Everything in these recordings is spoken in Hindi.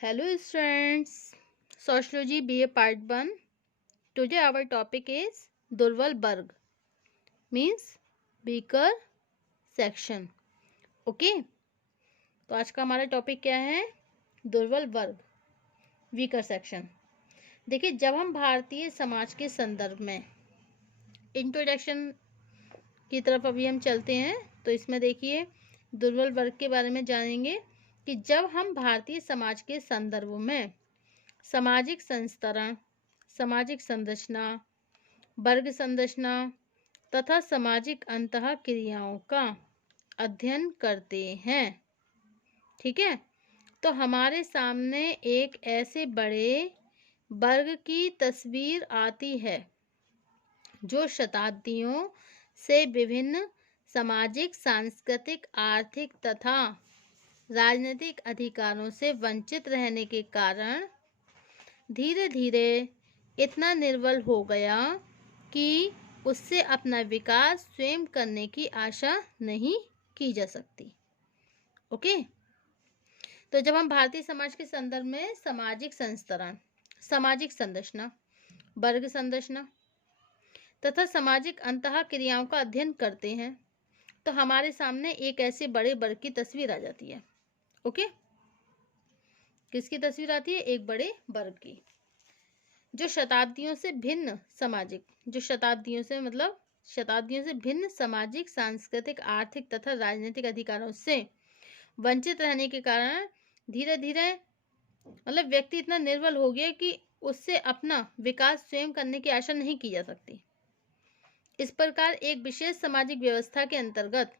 Hello students, Sociology BA Part 1. Today our topic is Durval Varg, means weaker section. Okay, तो आज का हमारा टॉपिक क्या है? दुर्बल वर्ग, वीकर सेक्शन. देखिए, जब हम भारतीय समाज के संदर्भ में इंट्रोडक्शन की तरफ अभी हम चलते हैं, तो इसमें देखिए दुर्बल वर्ग के बारे में जानेंगे कि जब हम भारतीय समाज के संदर्भ में सामाजिक संस्तरण, सामाजिक संरचना, वर्ग संरचना तथा सामाजिक अंतः क्रियाओं का अध्ययन करते हैं, ठीक है, तो हमारे सामने एक ऐसे बड़े वर्ग की तस्वीर आती है जो शताब्दियों से विभिन्न सामाजिक, सांस्कृतिक, आर्थिक तथा राजनीतिक अधिकारों से वंचित रहने के कारण धीरे धीरे इतना निर्बल हो गया कि उससे अपना विकास स्वयं करने की आशा नहीं की जा सकती. ओके, तो जब हम भारतीय समाज के संदर्भ में सामाजिक संस्तरण, सामाजिक संरचना, वर्ग संरचना तथा सामाजिक अंतः क्रियाओं का अध्ययन करते हैं, तो हमारे सामने एक ऐसे बड़े वर्ग की तस्वीर आ जाती है. ओके, किसकी तस्वीर आती है? एक बड़े वर्ग की, जो शताब्दियों से भिन्न सामाजिक, जो शताब्दियों से भिन्न सामाजिक, सांस्कृतिक, आर्थिक तथा राजनीतिक अधिकारों से वंचित रहने के कारण धीरे धीरे व्यक्ति इतना निर्बल हो गया कि उससे अपना विकास स्वयं करने की आशा नहीं की जा सकती. इस प्रकार एक विशेष सामाजिक व्यवस्था के अंतर्गत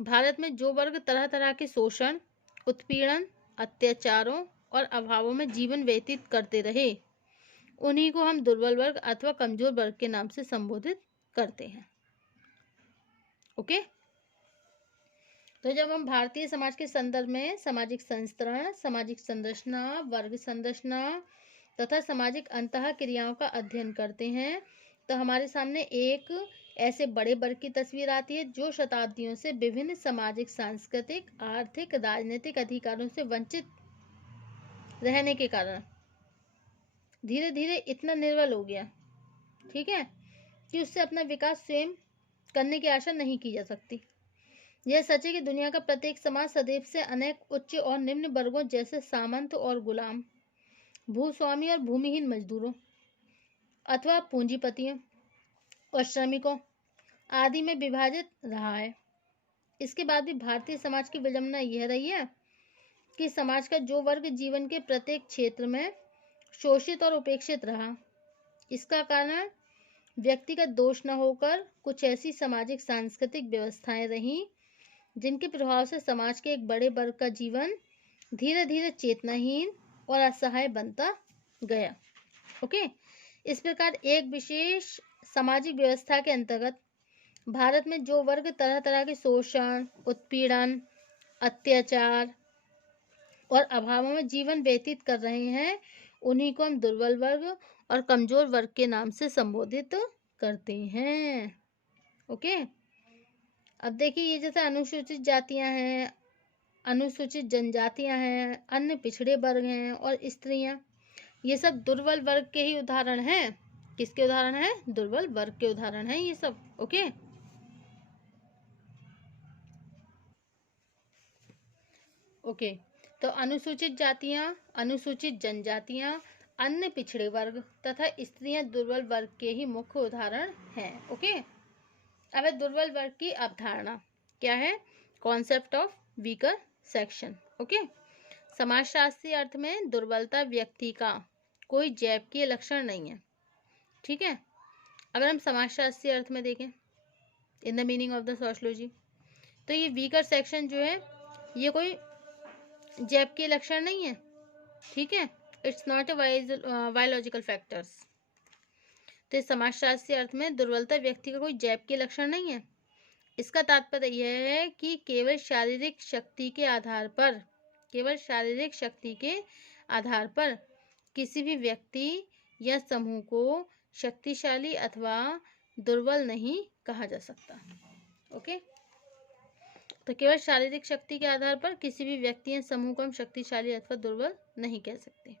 भारत में जो वर्ग तरह तरह के शोषण, उत्पीड़न, अत्याचारों और अभावों में जीवन व्यतीत करते रहे, उन्हीं को हम दुर्बल वर्ग अथवा कमजोर वर्ग के नाम से संबोधित करते हैं. ओके, तो जब हम भारतीय समाज के संदर्भ में सामाजिक संस्तरण, सामाजिक संरचना, वर्ग संरचना तथा सामाजिक अंतः क्रियाओं का अध्ययन करते हैं, तो हमारे सामने एक ऐसे बड़े वर्ग की तस्वीर आती है जो शताब्दियों से विभिन्न सामाजिक, सांस्कृतिक, आर्थिक, राजनीतिक अधिकारों से वंचित रहने के कारण धीरे धीरे इतना निर्बल हो गया, ठीक है, कि उससे अपना विकास स्वयं करने की आशा नहीं की जा सकती. यह सच है कि दुनिया का प्रत्येक समाज सदैव से अनेक उच्च और निम्न वर्गों जैसे सामंत और गुलाम, भूस्वामी और भूमिहीन मजदूरों अथवा पूंजीपतियों और श्रमिकों आदि में विभाजित रहा है. इसके बाद भी भारतीय समाज की विडंबना यह रही है कि समाज का जो वर्ग जीवन के प्रत्येक क्षेत्र में शोषित और उपेक्षित रहा, इसका कारण व्यक्तिगत दोष न होकर कुछ ऐसी सामाजिक, सांस्कृतिक व्यवस्थाएं रहीं जिनके प्रभाव से समाज के एक बड़े वर्ग का जीवन धीरे धीरे चेतनाहीन और असहाय बनता गया. ओके, इस प्रकार एक विशेष सामाजिक व्यवस्था के अंतर्गत भारत में जो वर्ग तरह तरह के शोषण, उत्पीड़न, अत्याचार और अभावों में जीवन व्यतीत कर रहे हैं, उन्हीं को हम दुर्बल वर्ग और कमजोर वर्ग के नाम से संबोधित करते हैं. ओके, अब देखिए, ये जैसे अनुसूचित जातियां हैं, अनुसूचित जनजातियां हैं, अन्य पिछड़े वर्ग हैं और स्त्रियां, ये सब दुर्बल वर्ग के ही उदाहरण हैं. किसके उदाहरण हैं? दुर्बल वर्ग के उदाहरण हैं ये सब. ओके, ओके, तो अनुसूचित जातियां, अनुसूचित जनजातियां, अन्य पिछड़े वर्ग तथा स्त्रियां दुर्बल वर्ग के ही मुख्य उदाहरण हैं. ओके, अब दुर्बल वर्ग की अवधारणा क्या है? Concept of weaker section. Okay, समाजशास्त्रीय अर्थ में दुर्बलता व्यक्ति का कोई जैविकीय लक्षण नहीं है, ठीक है. अगर हम समाजशास्त्रीय अर्थ में देखें, in the meaning of the sociology, तो ये वीकर सेक्शन जो है ये कोई जैविकीय लक्षण नहीं है, ठीक है. It's not a biological factors. तो समाजशास्त्रीय अर्थ में दुर्बलता व्यक्ति का कोई जैविकीय लक्षण नहीं है. इसका तात्पर्य यह है कि केवल शारीरिक शक्ति के आधार पर, केवल शारीरिक शक्ति के आधार पर किसी भी व्यक्ति या समूह को शक्तिशाली अथवा दुर्बल नहीं कहा जा सकता. ओके, तो केवल शारीरिक शक्ति के आधार पर किसी भी व्यक्ति या समूह को हम शक्तिशाली अथवा दुर्बल नहीं कह सकते।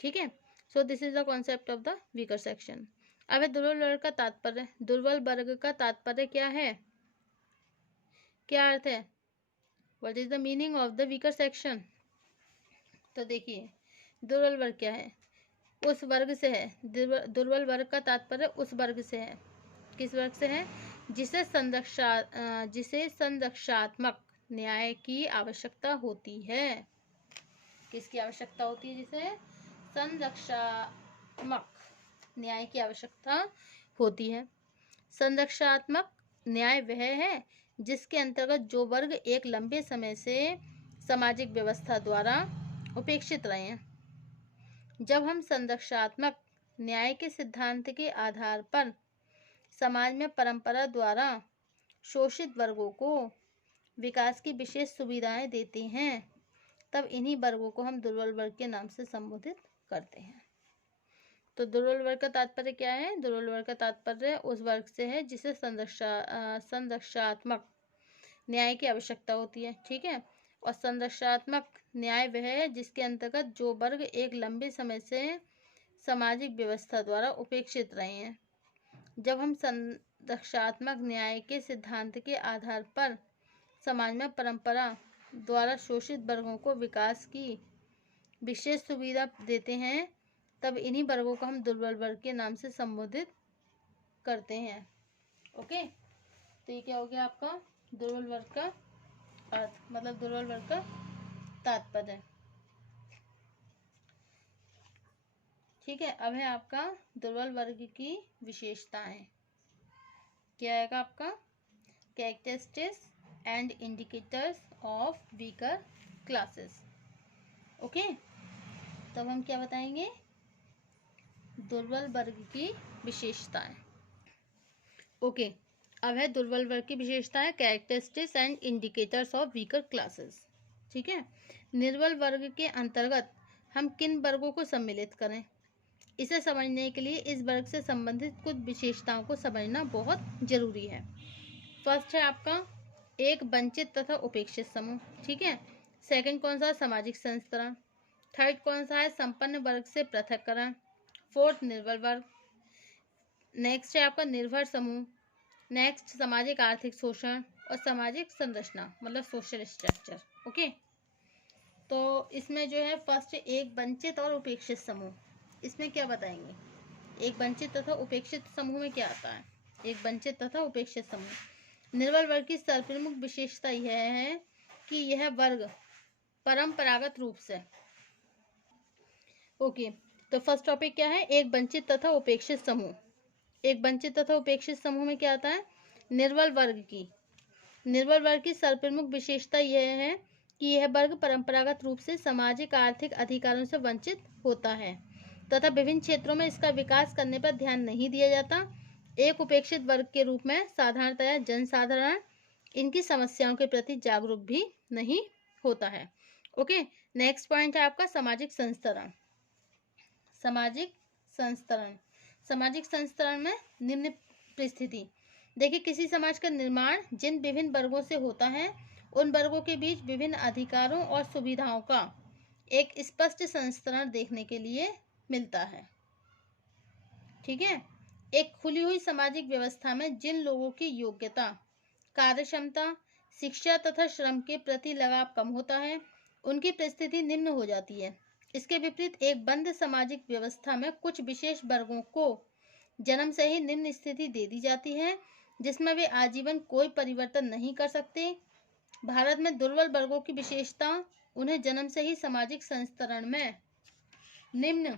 ठीक है, so this is the concept of the weaker section. अब है दुर्बल वर्ग का तात्पर्य। दुर्बल वर्ग का तात्पर्य क्या है, क्या अर्थ है, what is the meaning of the weaker section. तो देखिए दुर्बल वर्ग क्या है, उस वर्ग से है, दुर्बल वर्ग का तात्पर्य उस वर्ग से है, किस वर्ग से है, जिसे संरक्षात्मक न्याय की आवश्यकता होती है। किसकी आवश्यकता होती है, जिसे संरक्षात्मक न्याय की आवश्यकता होती है। संरक्षात्मक न्याय वह है जिसके अंतर्गत जो वर्ग एक लंबे समय से सामाजिक व्यवस्था द्वारा उपेक्षित रहे हैं। जब हम संरक्षात्मक न्याय के सिद्धांत के आधार पर समाज में परंपरा द्वारा शोषित वर्गों को विकास की विशेष सुविधाएं देते हैं, तब इन्हीं वर्गों को हम दुर्बल वर्ग के नाम से संबोधित करते हैं। तो दुर्बल वर्ग का तात्पर्य क्या है, दुर्बल वर्ग का तात्पर्य उस वर्ग से है जिसे संरक्षात्मक न्याय की आवश्यकता होती है। ठीक है, और संरक्षात्मक न्याय वह है जिसके अंतर्गत जो वर्ग एक लंबे समय से सामाजिक व्यवस्था द्वारा उपेक्षित रहे हैं। जब हम संरक्षात्मक न्याय के सिद्धांत के आधार पर समाज में परंपरा द्वारा शोषित वर्गों को विकास की विशेष सुविधा देते हैं, तब इन्हीं वर्गों को हम दुर्बल वर्ग के नाम से संबोधित करते हैं। ओके, तो ये क्या हो गया आपका दुर्बल वर्ग का अर्थ, मतलब दुर्बल वर्ग का तात्पर्य। ठीक है, अब है आपका दुर्बल वर्ग की विशेषताएं। क्या आएगा आपका, characteristics and indicators of weaker classes. Okay, तब हम क्या बताएंगे, दुर्बल वर्ग की विशेषताएं। ओके, अब है दुर्बल वर्ग की विशेषताएं, characteristics and indicators of weaker classes. ठीक है, निर्बल वर्ग के अंतर्गत हम किन वर्गों को सम्मिलित करें, इसे समझने के लिए इस वर्ग से संबंधित कुछ विशेषताओं को समझना बहुत जरूरी है। फर्स्ट है आपका एक वंचित तथा उपेक्षित समूह। ठीक है, सेकंड कौन सा, सामाजिक संस्तरण। थर्ड कौन सा है, संपन्न वर्ग से पृथक्करण। फोर्थ निर्बल वर्ग। नेक्स्ट है आपका निर्भर समूह। नेक्स्ट सामाजिक आर्थिक शोषण और सामाजिक संरचना, मतलब सोशल स्ट्रक्चर। ओके, तो इसमें जो है फर्स्ट एक वंचित और उपेक्षित समूह, इसमें क्या बताएंगे, एक वंचित तथा उपेक्षित समूह में क्या आता है, एक वंचित तथा उपेक्षित समूह। निर्बल वर्ग की सर्वप्रमुख विशेषता यह है कि यह वर्ग परंपरागत रूप से, ओके, तो फर्स्ट टॉपिक क्या है, एक वंचित तथा उपेक्षित समूह। एक वंचित तथा उपेक्षित समूह में क्या आता है, निर्बल वर्ग की सर्वप्रमुख विशेषता यह है कि यह वर्ग परंपरागत रूप से सामाजिक आर्थिक अधिकारों से वंचित होता है तथा विभिन्न क्षेत्रों में इसका विकास करने पर ध्यान नहीं दिया जाता। एक उपेक्षित वर्ग के रूप में साधारणतया जनसाधारण इनकी समस्याओं के प्रति जागरूक भी नहीं होता है। ओके, नेक्स्ट पॉइंट है आपका सामाजिक संस्तरण। सामाजिक संस्तरण में निम्न परिस्थिति, देखिए किसी समाज का निर्माण जिन विभिन्न वर्गों से होता है उन वर्गों के बीच विभिन्न अधिकारों और सुविधाओं का एक स्पष्ट संस्तरण देखने के लिए मिलता है। ठीक है, एक खुली हुई सामाजिक व्यवस्था में जिन लोगों की योग्यता, कार्यक्षमता, शिक्षा तथा श्रम के प्रति लगाव कम होता है उनकी परिस्थिति निम्न हो जाती है। इसके विपरीत एक बंद सामाजिक व्यवस्था में कुछ विशेष वर्गों को जन्म से ही निम्न स्थिति दे दी जाती है जिसमें वे आजीवन कोई परिवर्तन नहीं कर सकते। भारत में दुर्बल वर्गों की विशेषता उन्हें जन्म से ही सामाजिक संस्तरण में निम्न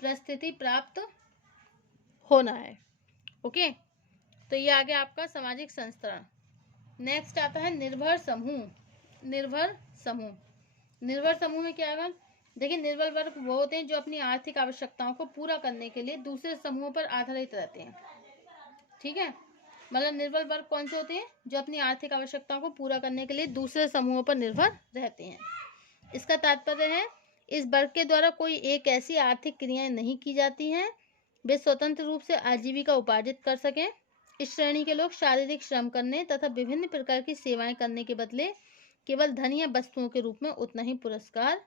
परिस्थिति प्राप्त होना है। ओके, तो ये आ गया आपका सामाजिक संस्तरण। नेक्स्ट आता है निर्भर समूह। निर्भर समूह में क्या है, देखिए निर्बल वर्ग वो होते हैं जो अपनी आर्थिक आवश्यकताओं को पूरा करने के लिए दूसरे समूहों पर आधारित रहते हैं। ठीक है, मतलब निर्बल वर्ग कौन से होते हैं, जो अपनी आर्थिक आवश्यकताओं को पूरा करने के लिए दूसरे समूहों पर निर्भर रहते हैं। इसका तात्पर्य है इस वर्ग के द्वारा कोई एक ऐसी आर्थिक क्रियाएं नहीं की जाती हैं वे स्वतंत्र रूप से आजीविका उपार्जित कर सकें। इस श्रेणी के लोग शारीरिक श्रम करने तथा विभिन्न प्रकार की सेवाएं करने के बदले केवल धन या वस्तुओं के रूप में उतना ही पुरस्कार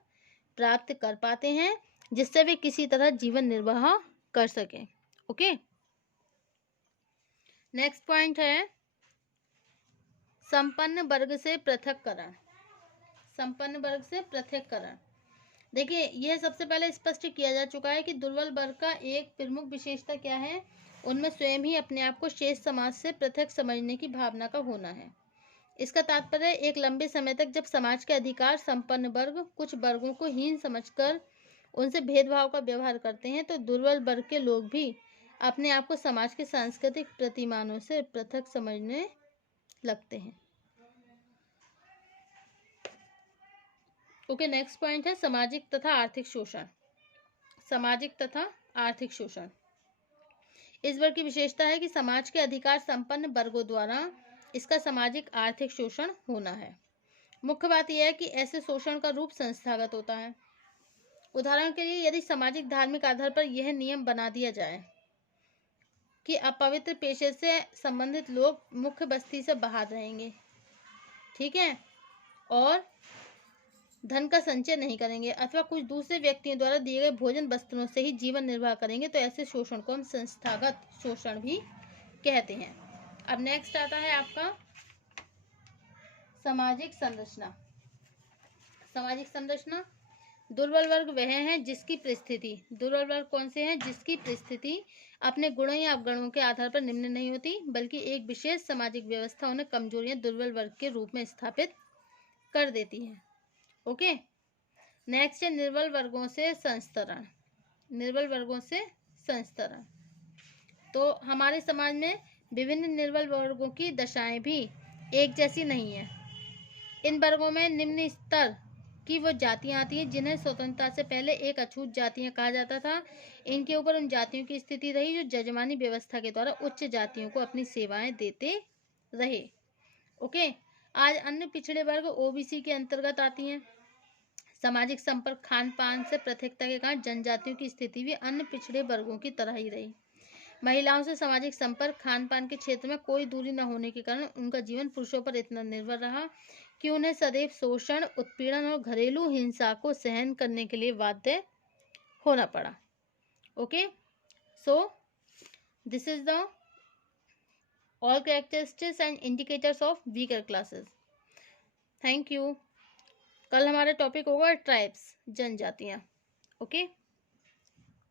प्राप्त कर पाते हैं जिससे वे किसी तरह जीवन निर्वाह कर सकें। ओके, नेक्स्ट पॉइंट है संपन्न वर्ग से पृथककरण। संपन्न वर्ग से पृथककरण, देखिए यह सबसे पहले स्पष्ट किया जा चुका है कि दुर्बल वर्ग का एक प्रमुख विशेषता क्या है, उनमें स्वयं ही अपने आप को शेष समाज से पृथक समझने की भावना का होना है। इसका तात्पर्य एक लंबे समय तक जब समाज के अधिकार संपन्न वर्ग कुछ वर्गों को हीन समझकर उनसे भेदभाव का व्यवहार करते हैं, तो दुर्बल वर्ग के लोग भी अपने आप को समाज के सांस्कृतिक प्रतिमानों से पृथक समझने लगते हैं। ओके, नेक्स्ट पॉइंट है सामाजिक तथा आर्थिक शोषण। सामाजिक तथा आर्थिक शोषण, इस वर्ग की विशेषता है कि समाज के अधिकार संपन्न वर्गों द्वारा इसका सामाजिक आर्थिक शोषण होना है। मुख्य बात यह है कि ऐसे शोषण का रूप संस्थागत होता है। उदाहरण के लिए यदि सामाजिक धार्मिक आधार पर यह नियम बना दिया जाए कि अपवित्र पेशे से संबंधित लोग मुख्य बस्ती से बाहर रहेंगे, ठीक है, और धन का संचय नहीं करेंगे अथवा कुछ दूसरे व्यक्तियों द्वारा दिए गए भोजन वस्त्रों से ही जीवन निर्वाह करेंगे, तो ऐसे शोषण को हम संस्थागत शोषण भी कहते हैं। अब नेक्स्ट आता है आपका सामाजिक संरचना। सामाजिक संरचना, दुर्बल वर्ग वह है जिसकी परिस्थिति, दुर्बल वर्ग कौन से हैं जिसकी परिस्थिति अपने गुणों या अवगुणों के आधार पर निम्न नहीं होती, बल्कि एक विशेष सामाजिक व्यवस्था उन्हें कमजोरियां दुर्बल वर्ग के रूप में स्थापित कर देती है। ओके, नेक्स्ट है निर्बल वर्गों से संस्तरण। निर्बल वर्गों से संस्तरण, तो हमारे समाज में विभिन्न निर्बल वर्गों की दशाएं भी एक जैसी नहीं है। इन वर्गों में निम्न स्तर की वो जातियां आती हैं जिन्हें स्वतंत्रता से पहले एक अछूत जातियां कहा जाता था। इनके ऊपर उन जातियों की स्थिति रही जो जजमानी व्यवस्था के द्वारा उच्च जातियों को अपनी सेवाएं देते रहे। ओके, आज अन्य पिछड़े वर्ग ओबीसी के अंतर्गत आती हैं। सामाजिक संपर्क खान पान से पृथकता के कारण जनजातियों की स्थिति भी अन्य पिछड़े वर्गों की तरह ही रही। महिलाओं से सामाजिक संपर्क खान पान के क्षेत्र में कोई दूरी न होने के कारण उनका जीवन पुरुषों पर इतना निर्भर रहा कि उन्हें सदैव शोषण, उत्पीड़न और घरेलू हिंसा को सहन करने के लिए बाध्य होना पड़ा। Okay, so this is the all characteristics and indicators of weaker classes. Thank you. कल हमारा टॉपिक होगा ट्राइब्स, जनजातियाँ। ओके।